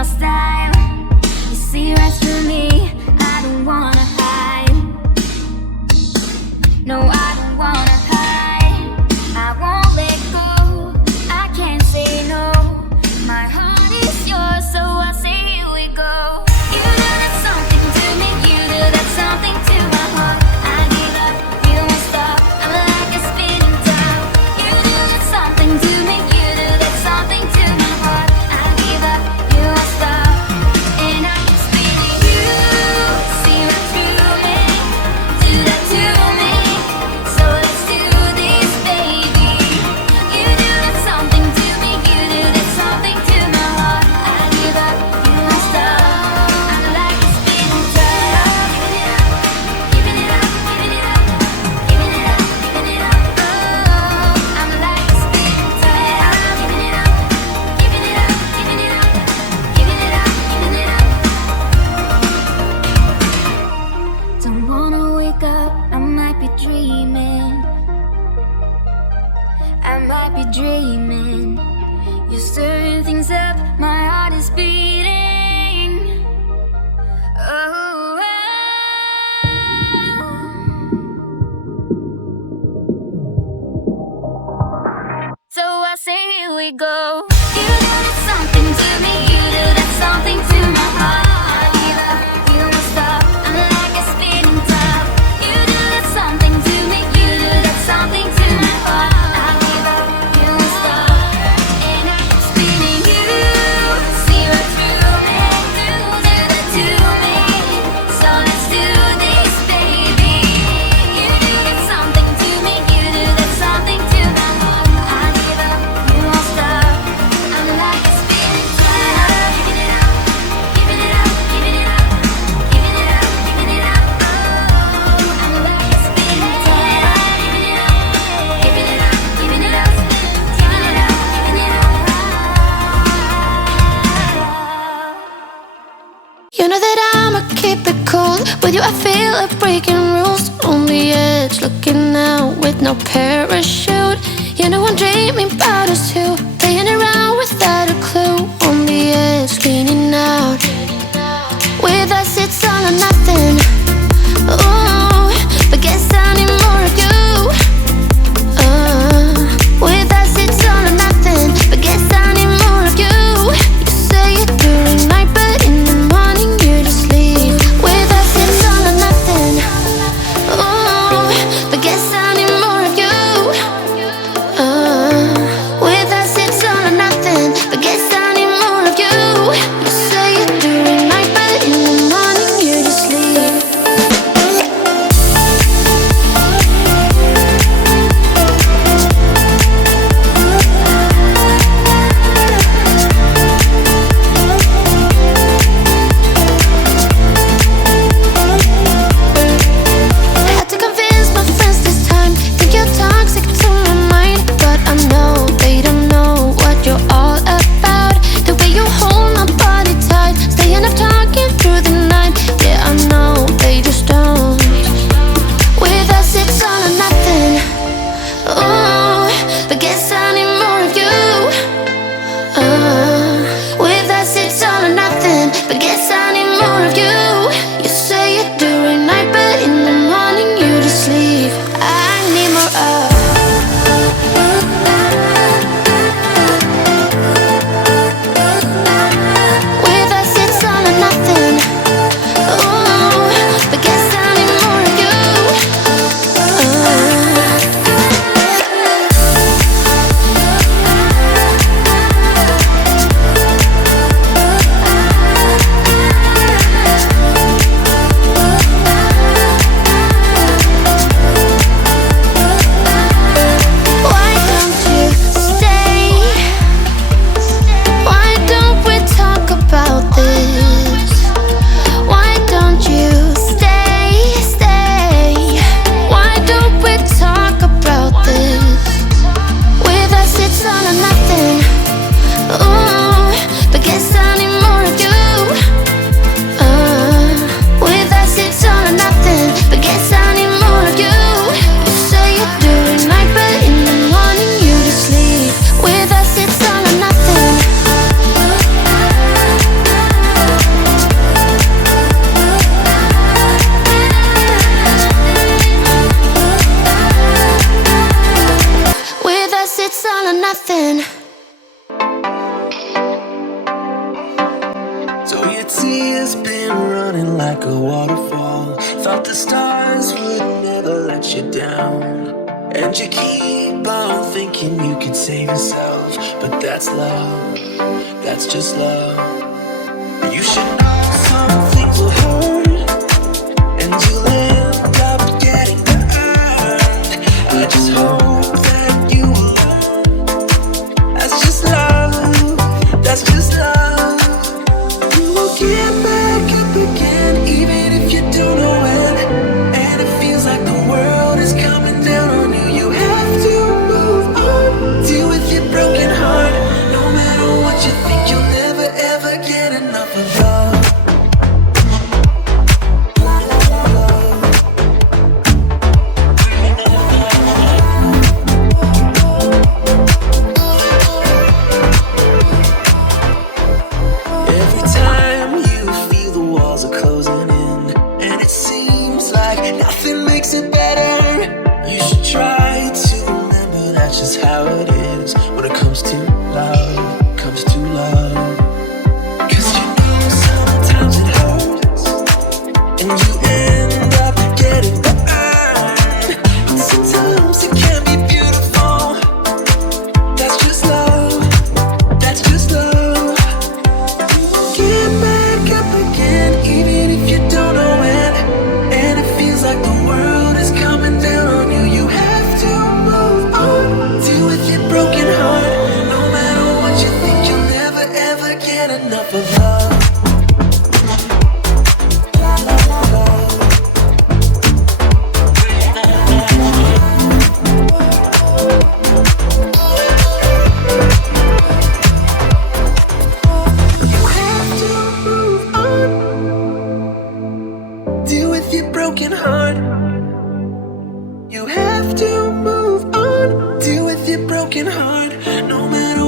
my style. You see right through me, I don't wanna hide. No, I don't wanna hide. I won't let go, I can't say no. My heart is yours, so I say here we go. You do that something to me, you do that something to my heart. I give up, you won't stop, I'm like a spinning top. You do that something to me, you do that something to my heart. I give up, you won't stop, and I keep spinning. You see right through me, do that to me, so let's do this, baby. You do that something to me, you do that something to my heart. I give up, you won't stop, I'm like a spinning top. Giving it up, giving it up, giving it up, giving it up, giving it up. Oh, I'm like a spinning top. Giving it up, giving it up, giving it up, giving it up, giving it up. Don't wanna wake up, I might be dreaming. I might be dreaming. You're stirring things up, my heart is beating. Oh, so I say here we go. You do that something to me, you do that something to my heart. I give up, you won't stop, I'm like a spinning top. You do that something to me, you do that something to my heart. I give up, you won't stop, and I keep spinning. You see right through me, do that to me, so let's do this, baby. You do that something to me, you do that something to my heart. I give up, you won't stop, I'm like a spinning top. Giving it up, giving it up, giving it up, giving it up, giving it up. Oh, I'm like a spinning top. Giving it up, giving it up, giving it up, giving it up, giving it up. You know that I'ma keep it cool. With you I feel like breaking rules. On the edge, looking out with no parachute. You know I'm dreaming about us two, playing around without a clue. On the edge, leaning out. With us it's all or nothing. Ooh, but guess I need more of you. With us it's all or nothing, but guess I need more of you. You say it during night, but in the morning you just leave. With us it's all or nothing. Ooh, but guess I need more of you. With us it's all or nothing. Lately it's been running like a waterfall. Thought the stars would never let you down, and you keep on thinking you could save yourself. But that's love, that's just love. You should know some things will hurt, and you'll end up getting hurt. I just hope that you will learn. That's just love, that's just love. You will get back up again, even if you don't know when. And it feels like the world is coming down on you. You have to move on, deal with your broken heart. No matter what you think, you'll never ever get enough of love. Every time you feel the walls are closing in, and it seems like nothing makes it better, you should try to remember that's just how it is when it comes to love, comes to love. 'Cause you know sometimes it hurts, and you end up getting burned. But sometimes it can be beautiful. That's just love, that's just love. Get back up again, even if you don't know when. And it feels like the world is coming down on you. You have to move on, deal with your broken heart. No matter what you think, you'll never ever get enough of love. You have to move on, deal with your broken heart. You have to move on, deal with your broken heart. No matter